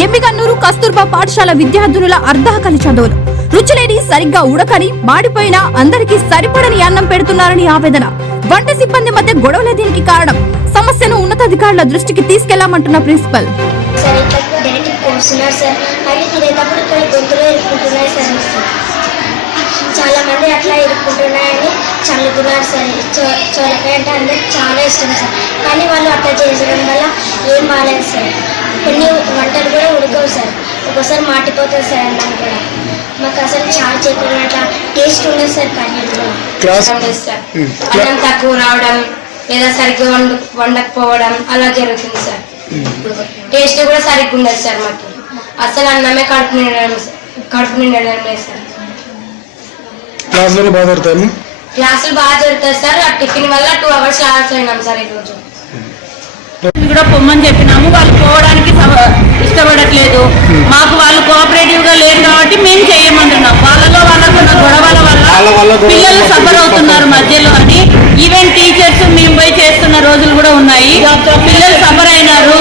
ఎమ్మిగన్నూరు కస్తూర్బా పాఠశాల విద్యార్థుల అర్ధాకలి చదువులు. రుచిలేని సరిగ్గా ఉడకని మాడిపోయినా అందరికీ సరిపడని అన్నం పెడుతున్నారని ఆవేదన. వంట సిబ్బంది మధ్య గొడవలే దీనికి కారణం. సమస్యను ఉన్నతాధికారుల దృష్టికి తీసుకెళ్ళామంటున్న ప్రిన్సిపల్. చాలా మంది అట్లా ఇరుక్కుంటున్నాయని చల్లుకున్నారు సార్. చోలకాయ అంటే అందరికి చాలా ఇష్టం సార్. కానీ వాళ్ళు అట్లా చేసడం వల్ల ఏం బాగాలేదు సార్. కొన్ని వంటలు కూడా ఉడకవు సార్. ఒక్కోసారి మాటిపోతుంది సార్ అన్నం కూడా మాకు అసలు చాలా చేతులు అట్లా టేస్ట్ ఉండదు సార్ కర్రీ కూడా క్లాస్ లేదు సార్. అన్నం తక్కువ రావడం లేదా సరిగ్గా వండు వండకపోవడం అలా జరుగుతుంది సార్. టేస్ట్ కూడా సరిగ్గా ఉండదు సార్ మాకు. అసలు అన్నమే కడుపు నిండడం సార్. కడుపు నిండడం లేదు సార్. క్లాస్లోనే బాగా దొరుకుతాము క్లాసులు బాగా జరుగుతాయి సార్. ఆ టిఫిన్ వల్ల టూ అవర్స్ లాస్ అయినాం సార్ ఈరోజు. కూడా పొమ్మని చెప్పినాము. వాళ్ళు పోవడానికి సవ- ఇష్టపడట్లేదు మాకు వాళ్ళు కోఆపరేటివ్గా లేరు కాబట్టి మేము చేయమంటున్నాం వాళ్ళలో వాళ్ళకు ఉన్న గొడవల వాళ్ళ వల్ల వల్ల గొడవలు పిల్లలు సఫర్ అవుతున్నారు మధ్యలో అని ఈవెన్ టీచర్స్ మేము పోయి చేస్తున్న రోజులు కూడా ఉన్నాయి. పిల్లలు సఫర్ అయినారు.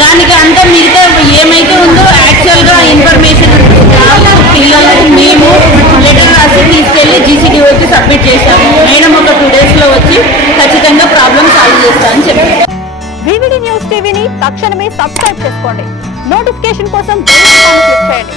దానికి అంతా మిగతా ఏమైతే ఉందో యాక్చువల్గా ఇన్ఫర్మేషన్ పిల్లలకు మేము లెటర్ రాసి తీసుకెళ్ళి జీసీడీఓకి సబ్మిట్ చేశాము. మేడం ఒక టూ డేస్లో వచ్చి ఖచ్చితంగా ప్రాబ్లం సాల్వ్ చేస్తా అని చెప్పారు వివిడి న్యూస్ టీవీని తక్షణమే సబ్స్క్రైబ్ చేసుకోండి. నోటిఫికేషన్ కోసం బెల్ ఐకాన్ క్లిక్ చేయండి.